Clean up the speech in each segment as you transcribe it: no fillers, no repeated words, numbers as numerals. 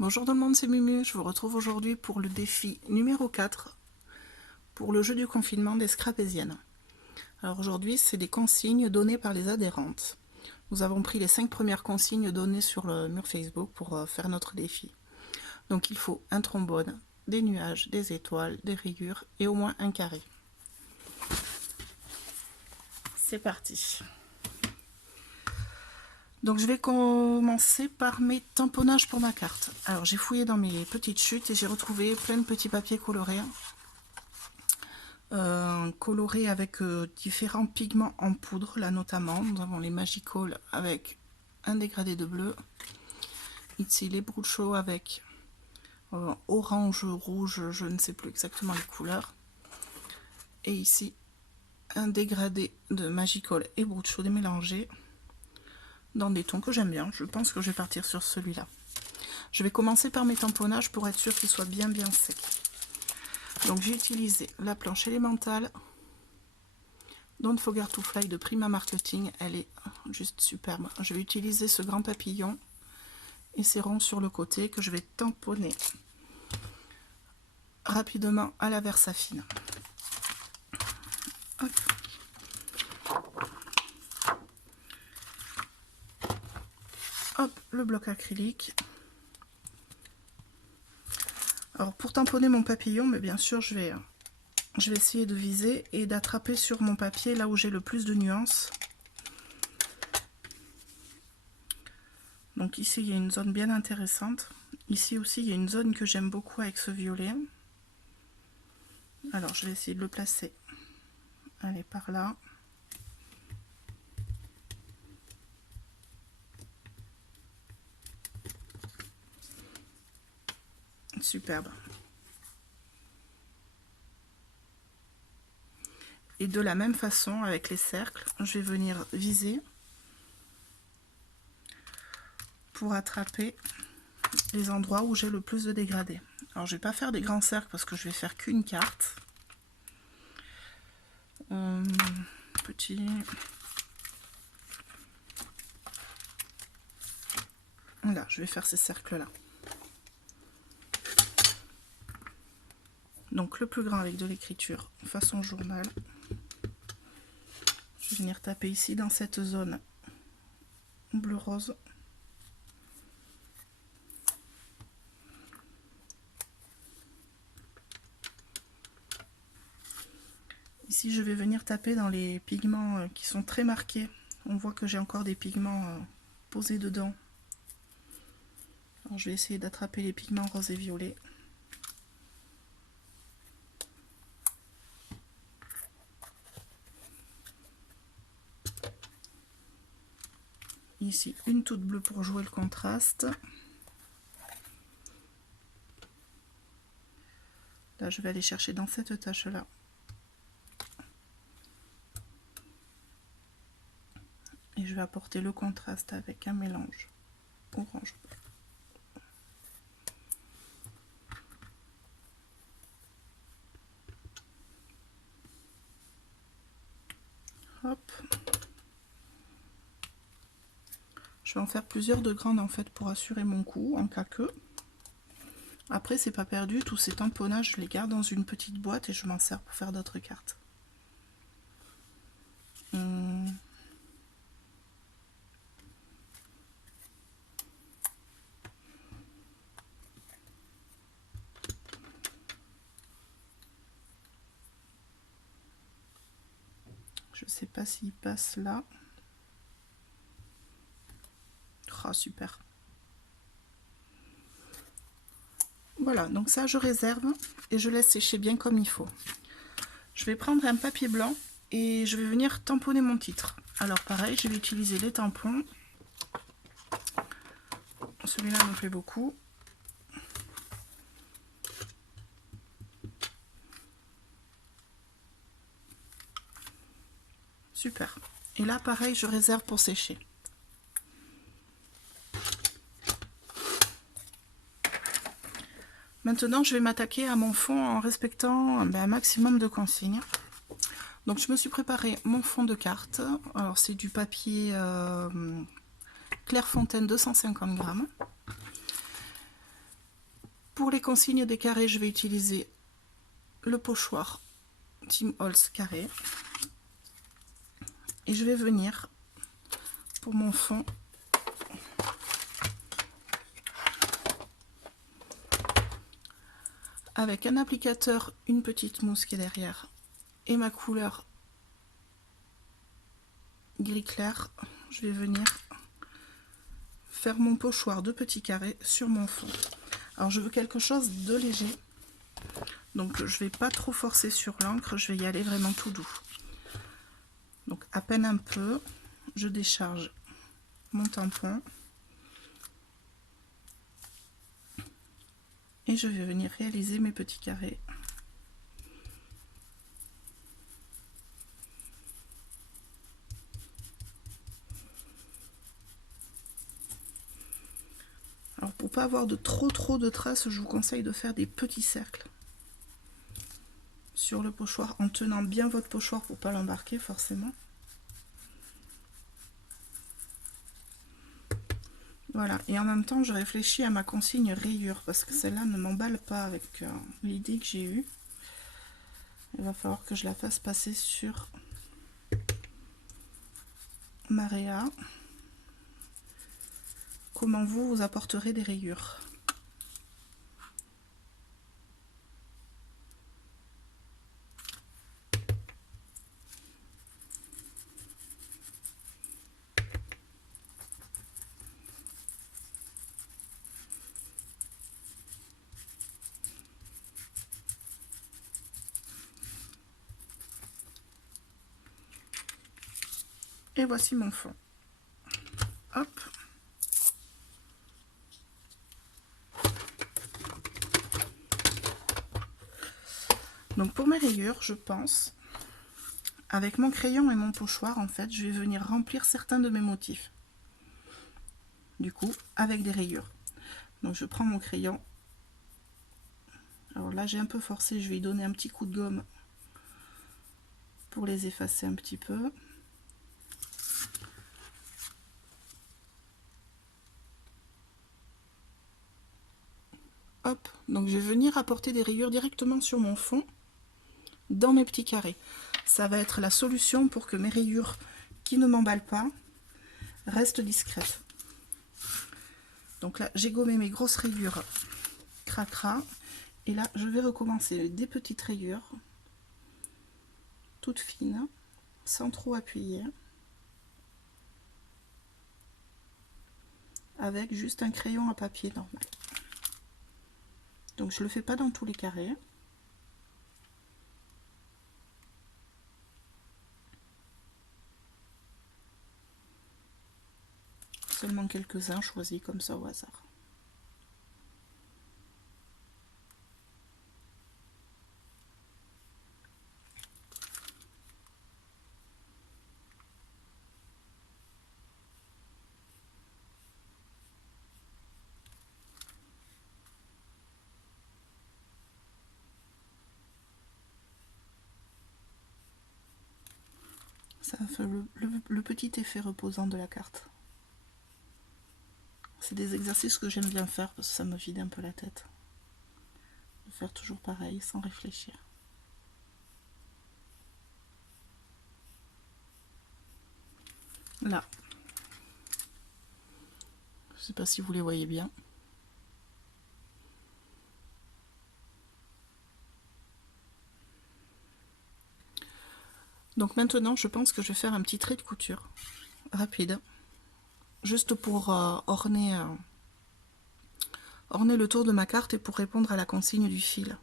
Bonjour tout le monde, c'est Mumu. Je vous retrouve aujourd'hui pour le défi numéro 4 pour le jeu du confinement des Scrapésiennes. Alors aujourd'hui, c'est des consignes données par les adhérentes. Nous avons pris les 5 premières consignes données sur le mur Facebook pour faire notre défi. Donc il faut un trombone, des nuages, des étoiles, des rayures et au moins un carré. C'est parti. Donc je vais commencer par mes tamponnages pour ma carte. Alors j'ai fouillé dans mes petites chutes et j'ai retrouvé plein de petits papiers colorés. Colorés avec différents pigments en poudre, là notamment. Nous avons les Magical avec un dégradé de bleu. Ici les Brucho avec orange, rouge, je ne sais plus exactement les couleurs. Et ici un dégradé de Magical et Brucho démélangés dans des tons que j'aime bien. Je pense que je vais partir sur celui-là. Je vais commencer par mes tamponnages pour être sûr qu'ils soient bien secs. Donc j'ai utilisé la planche élémentale Don't Forget to Fly de Prima Marketing. Elle est juste superbe. Je vais utiliser ce grand papillon et ces ronds sur le côté que je vais tamponner rapidement à la Versafine. Hop. Hop, le bloc acrylique. Alors pour tamponner mon papillon, mais bien sûr je vais essayer de viser et d'attraper sur mon papier là où j'ai le plus de nuances. Donc ici il y a une zone bien intéressante. Ici aussi il y a une zone que j'aime beaucoup avec ce violet. Alors je vais essayer de le placer. Allez, par là. Superbe. Et de la même façon, avec les cercles, je vais venir viser pour attraper les endroits où j'ai le plus de dégradés. Alors je vais pas faire des grands cercles parce que je vais faire qu'une carte. Petit. Là, je vais faire ces cercles-là. Donc le plus grand avec de l'écriture façon journal. Je vais venir taper ici dans cette zone bleu-rose. Ici, je vais venir taper dans les pigments qui sont très marqués. On voit que j'ai encore des pigments posés dedans. Alors, je vais essayer d'attraper les pigments rose et violet. Ici, une toute bleue pour jouer le contraste. Là, je vais aller chercher dans cette tache-là. Et je vais apporter le contraste avec un mélange orange. Hop. Je vais en faire plusieurs de grandes en fait pour assurer mon coup en cas que. Après, c'est pas perdu, tous ces tamponnages, je les garde dans une petite boîte et je m'en sers pour faire d'autres cartes. Je sais pas s'il passe là. Ah, super. Voilà, donc ça je réserve et je laisse sécher bien comme il faut. Je vais prendre un papier blanc et je vais venir tamponner mon titre. Alors pareil, je vais utiliser les tampons. Celui-là me plaît beaucoup. Super. Et là pareil, je réserve pour sécher. Maintenant, je vais m'attaquer à mon fond en respectant un maximum de consignes. Donc, je me suis préparé mon fond de carte. Alors, c'est du papier Clairefontaine 250 grammes. Pour les consignes des carrés, je vais utiliser le pochoir Tim Holtz carré. Et je vais venir pour mon fond avec un applicateur, une petite mousse qui est derrière et ma couleur gris clair. Je vais venir faire mon pochoir de petits carrés sur mon fond. Alors je veux quelque chose de léger, donc je vais pas trop forcer sur l'encre, je vais y aller vraiment tout doux. Donc à peine un peu, je décharge mon tampon et je vais venir réaliser mes petits carrés. Alors pour pas avoir de trop de traces, je vous conseille de faire des petits cercles sur le pochoir en tenant bien votre pochoir pour pas l'embarquer forcément. Voilà, et en même temps je réfléchis à ma consigne rayure parce que celle-là ne m'emballe pas avec l'idée que j'ai eue. Il va falloir que je la fasse passer sur Marea. Comment vous apporterez des rayures? Et voici mon fond. Hop. Donc pour mes rayures, je pense, avec mon crayon et mon pochoir, en fait, je vais venir remplir certains de mes motifs. Du coup, avec des rayures. Donc je prends mon crayon. Alors là, j'ai un peu forcé, je vais y donner un petit coup de gomme pour les effacer un petit peu. Hop, donc je vais venir apporter des rayures directement sur mon fond, dans mes petits carrés. Ça va être la solution pour que mes rayures qui ne m'emballent pas restent discrètes. Donc là, j'ai gommé mes grosses rayures cracra. Et là, je vais recommencer des petites rayures, toutes fines, sans trop appuyer, avec juste un crayon à papier normal. Donc je ne le fais pas dans tous les carrés. Seulement quelques-uns choisis comme ça au hasard. Ça fait le petit effet reposant de la carte. C'est des exercices que j'aime bien faire parce que ça me vide un peu la tête. De faire toujours pareil sans réfléchir. Là. Je ne sais pas si vous les voyez bien. Donc maintenant, je pense que je vais faire un petit trait de couture rapide, juste pour orner le tour de ma carte et pour répondre à la consigne du fil.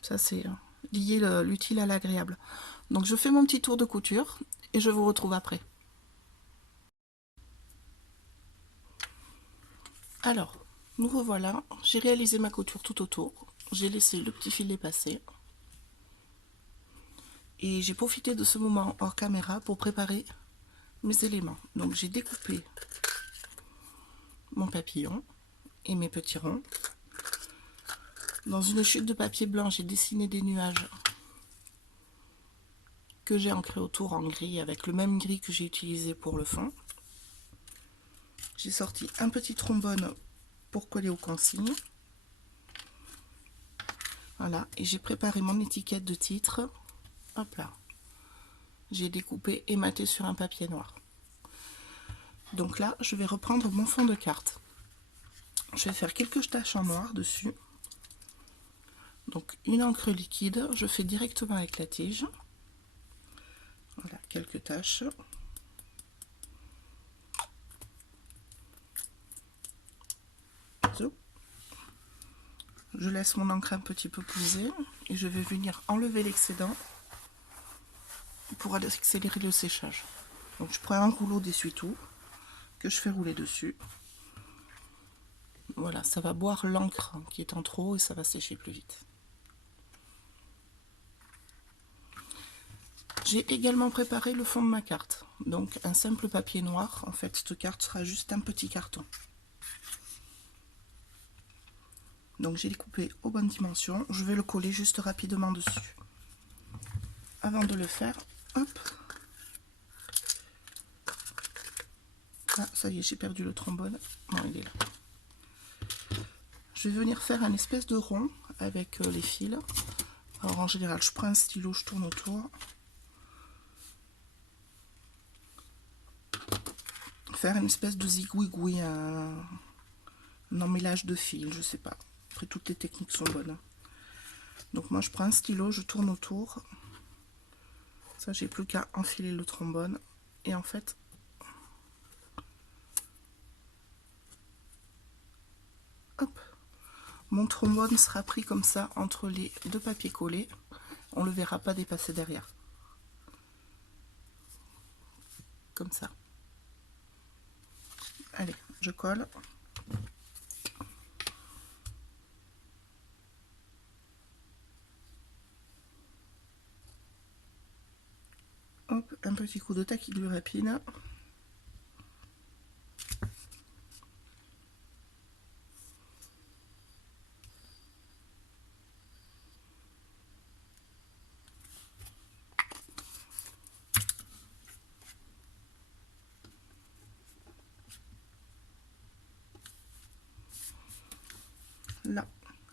Ça, c'est lier l'utile à l'agréable. Donc je fais mon petit tour de couture et je vous retrouve après. Alors, nous revoilà, j'ai réalisé ma couture tout autour, j'ai laissé le petit filet passer. Et j'ai profité de ce moment hors caméra pour préparer mes éléments. Donc j'ai découpé mon papillon et mes petits ronds. Dans une chute de papier blanc, j'ai dessiné des nuages que j'ai ancrés autour en gris avec le même gris que j'ai utilisé pour le fond. J'ai sorti un petit trombone pour coller aux consignes. Voilà, et j'ai préparé mon étiquette de titre. Hop là. J'ai découpé et maté sur un papier noir. Donc là, je vais reprendre mon fond de carte. Je vais faire quelques taches en noir dessus. Donc une encre liquide, je fais directement avec la tige. Voilà, quelques taches. Je laisse mon encre un petit peu poser et je vais venir enlever l'excédent pour accélérer le séchage. Donc je prends un rouleau d'essuie-tout que je fais rouler dessus. Voilà, ça va boire l'encre qui est en trop et ça va sécher plus vite. J'ai également préparé le fond de ma carte. Donc un simple papier noir. En fait, cette carte sera juste un petit carton. Donc j'ai découpé aux bonnes dimensions. Je vais le coller juste rapidement dessus. Avant de le faire, hop. Ah, ça y est, j'ai perdu le trombone. Non, il est là. Je vais venir faire un espèce de rond avec les fils. Alors en général, je prends un stylo, je tourne autour. Faire une espèce de zigouigoui, un emmêlage de fils, je sais pas. Après, toutes les techniques sont bonnes. Donc moi, je prends un stylo, je tourne autour. Ça, j'ai plus qu'à enfiler le trombone. Et en fait, hop, mon trombone sera pris comme ça entre les deux papiers collés. On le verra pas dépasser derrière. Comme ça. Allez, je colle. Hop, un petit coup de taquis de rapide. Là.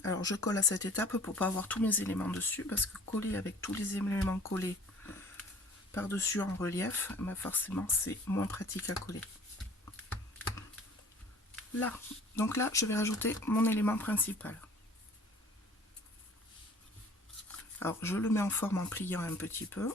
Alors je colle à cette étape pour pas avoir tous mes éléments dessus, parce que coller avec tous les éléments collés par-dessus en relief, bah forcément c'est moins pratique à coller. Là, donc là je vais rajouter mon élément principal. Alors je le mets en forme en pliant un petit peu.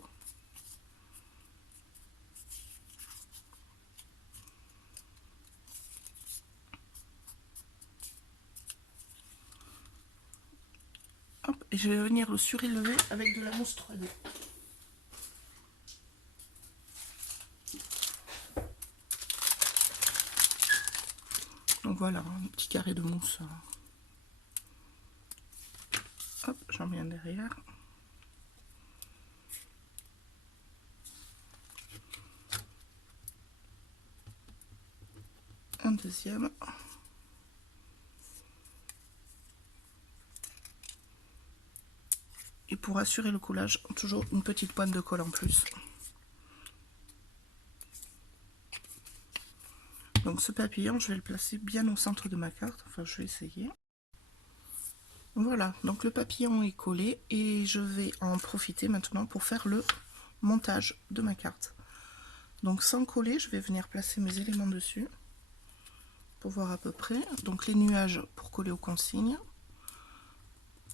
Hop, et je vais venir le surélever avec de la mousse 3D. Donc voilà, un petit carré de mousse. Hop, j'en mets un derrière. Un deuxième. Et pour assurer le collage, toujours une petite pointe de colle en plus. Donc ce papillon, je vais le placer bien au centre de ma carte. Enfin, je vais essayer. Voilà, donc le papillon est collé et je vais en profiter maintenant pour faire le montage de ma carte. Donc sans coller, je vais venir placer mes éléments dessus pour voir à peu près. Donc les nuages pour coller aux consignes.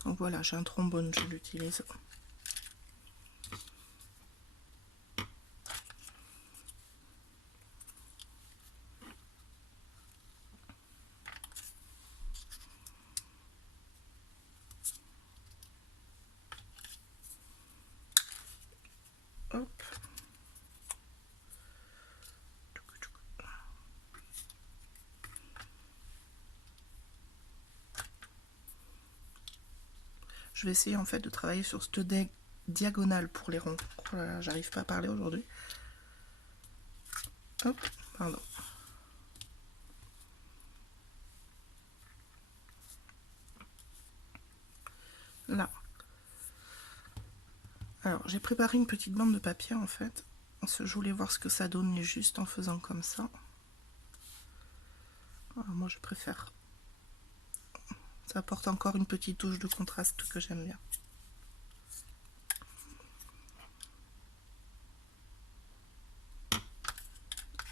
Donc voilà, j'ai un trombone, je l'utilise. Hop. Je vais essayer en fait de travailler sur cette diagonale pour les ronds. Voilà, j'arrive pas à parler aujourd'hui. Hop, pardon. Là. Alors, j'ai préparé une petite bande de papier en fait. Je voulais voir ce que ça donnait juste en faisant comme ça. Alors, moi, je préfère Ça apporte encore une petite touche de contraste que j'aime bien.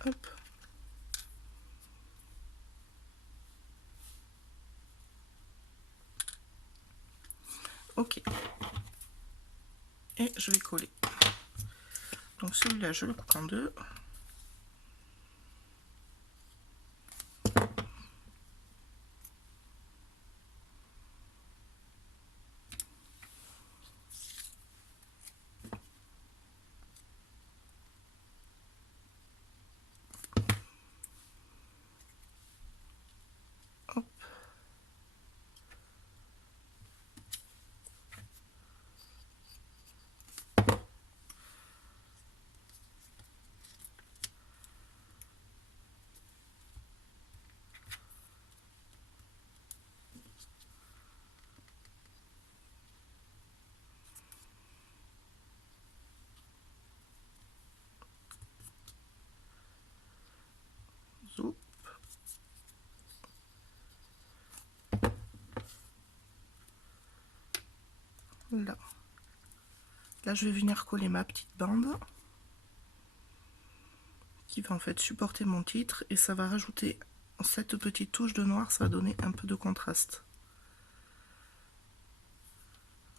Hop. Ok. Et je vais coller. Donc celui-là, je le coupe en deux. Hop. Zoup. Là. Là, je vais venir coller ma petite bande qui va en fait supporter mon titre et ça va rajouter cette petite touche de noir, ça va donner un peu de contraste.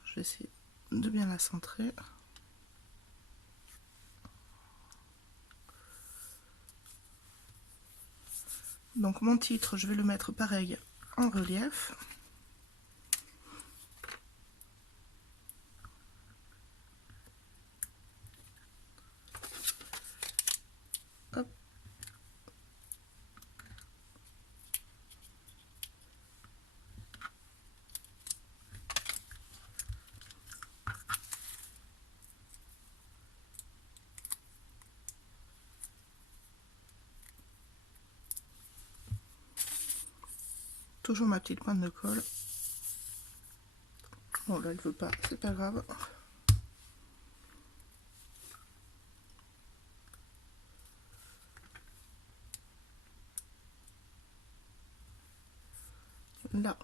Je vais essayer de bien la centrer. Donc mon titre, je vais le mettre pareil en relief. Hop. Toujours ma petite pointe de colle. Bon là elle veut pas, c'est pas grave. Là.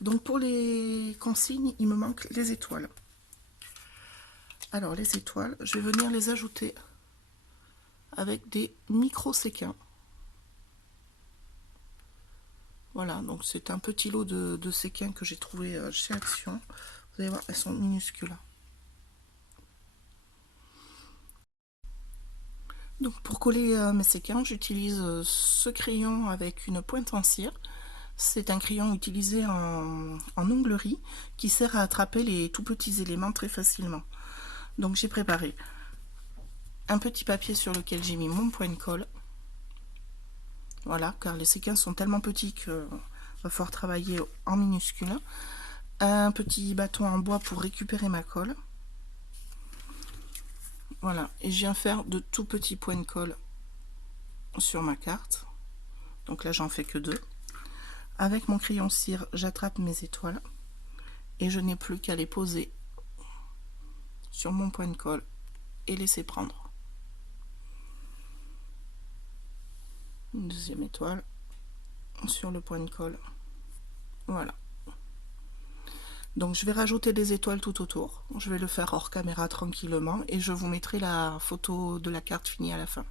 Donc pour les consignes, il me manque les étoiles. Alors les étoiles, je vais venir les ajouter avec des micro-séquins. Voilà, donc c'est un petit lot de séquins que j'ai trouvé chez Action. Vous allez voir, elles sont minuscules. Donc pour coller mes séquins, j'utilise ce crayon avec une pointe en cire. C'est un crayon utilisé en onglerie qui sert à attraper les tout petits éléments très facilement. Donc j'ai préparé un petit papier sur lequel j'ai mis mon point de colle. Voilà, car les séquins sont tellement petits qu'il va falloir travailler en minuscule. Un petit bâton en bois pour récupérer ma colle. Voilà, et je viens faire de tout petits points de colle sur ma carte. Donc là j'en fais que deux. Avec mon crayon cire, j'attrape mes étoiles et je n'ai plus qu'à les poser sur mon point de colle et laisser prendre. Une deuxième étoile sur le point de colle. Voilà. Donc je vais rajouter des étoiles tout autour. Je vais le faire hors caméra tranquillement et je vous mettrai la photo de la carte finie à la fin.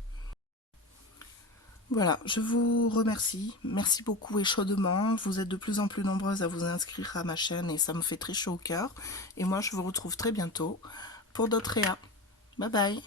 Voilà, je vous remercie. Merci beaucoup et chaudement. Vous êtes de plus en plus nombreuses à vous inscrire à ma chaîne et ça me fait très chaud au cœur. Et moi, je vous retrouve très bientôt pour d'autres réas. Bye bye.